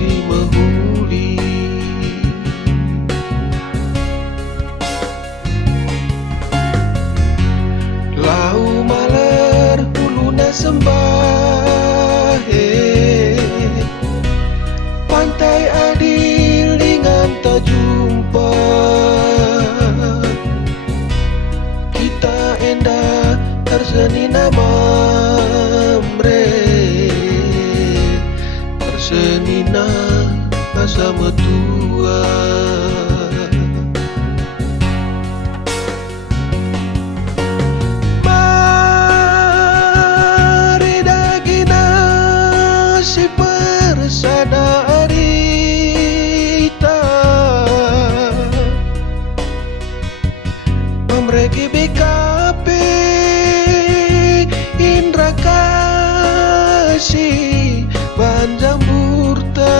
si menghuli. Lau maler huluna sembah, pantai adil dengan tak jumpa. Kita endah terseni nama mre, tersenina masa metua. Mari dagina si persadarita, memreki BKP Indra kasih Banjamburta.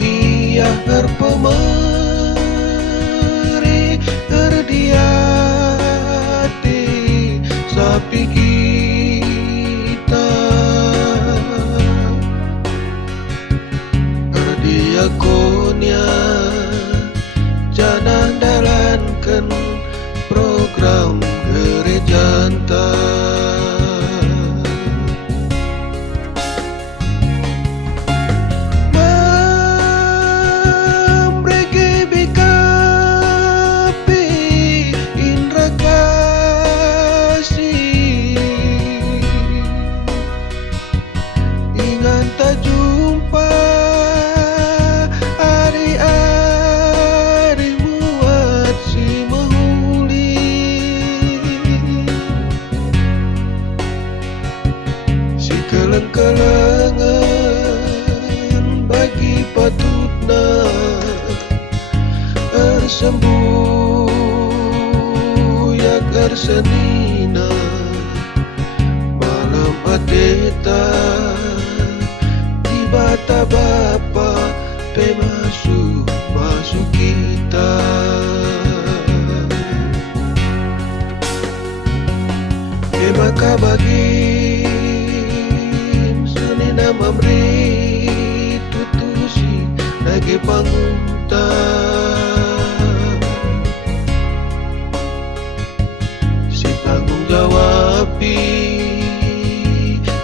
Ia herpemeri herdiati sapi kita, herdiakonia janah dalankan program gereja membreki BKP Indra kasih, ingat tak jumpa hari-hari muat si menghuli. Si keleng-kelengan bagi patutna ersembuh ya kersenina malam adeta ibata bapa masuk kita. Maka bagi senina memberi tutusi lagi pangunta, si tanggung jawab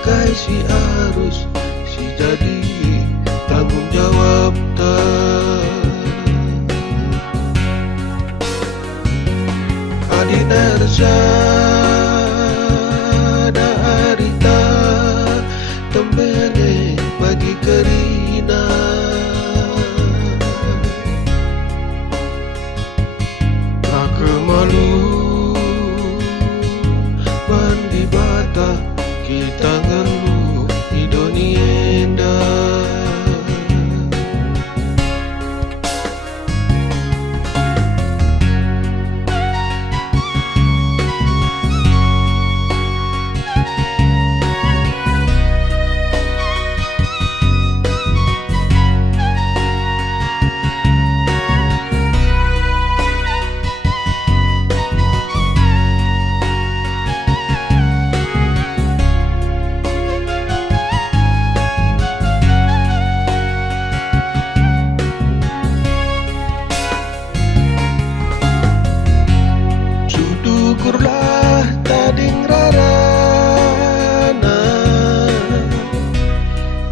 kasih arus si jadi tanggung jawab Adinarsa harita tembene bagi kerina, tak kemalu bandi bata kita ngeluh idonienda. Syukurlah tading rarana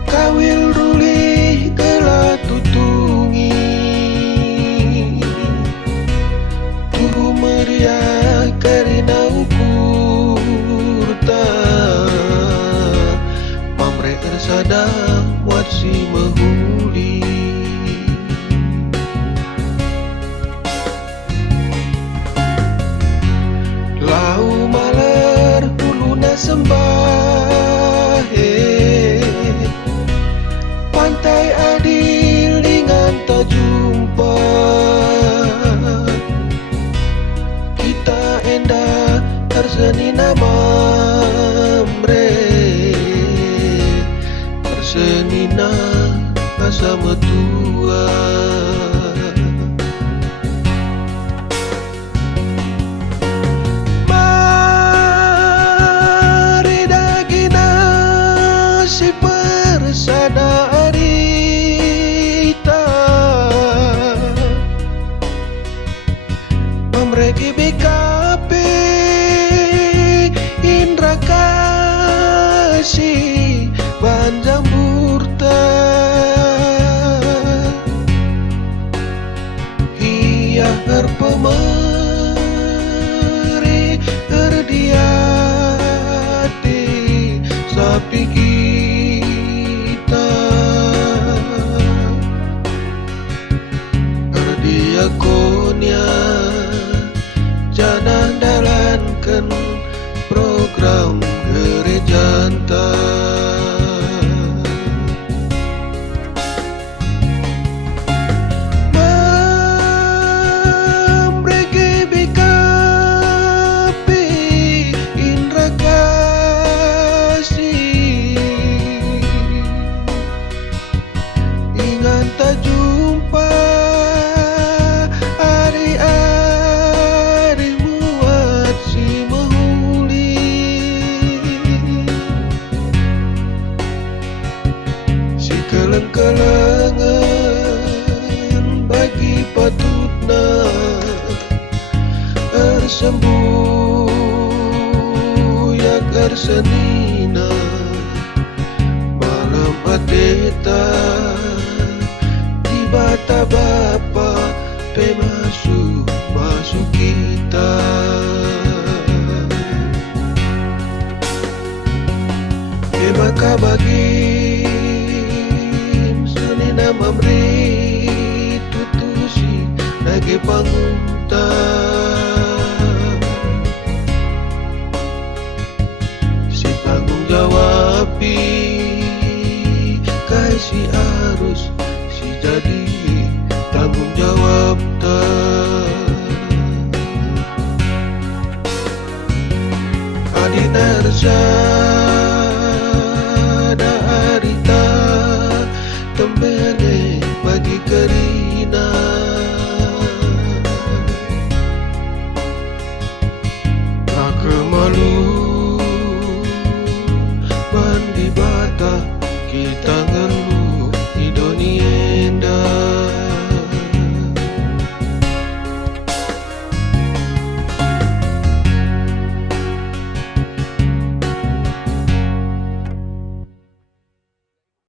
kawil ruli gelah tutungi, tuhu meriah karina ukurta pamre tersada muat si menghuli. Lau maler huluna sembah, pantai adil dengan tak jumpa. Kita endah terseni nama mre, tersenina Memreki BKP Indra kasih Banjang burta Ia herpemeri Erdiati Sapi kita Erdiakonia Jangan dalankan program gereja Memreki BKP Indra kasih Ingat tak jumpa Keleng-kelengan bagi patutna Ersembuh yak ersenina Malam ateta Tibata bapa masuk kita Maka bagi Mamri tutusi nage pangunta Si tanggung jawab kasih arus si jadi tanggung jawab Adinarsa da arita Tembene bagi kerina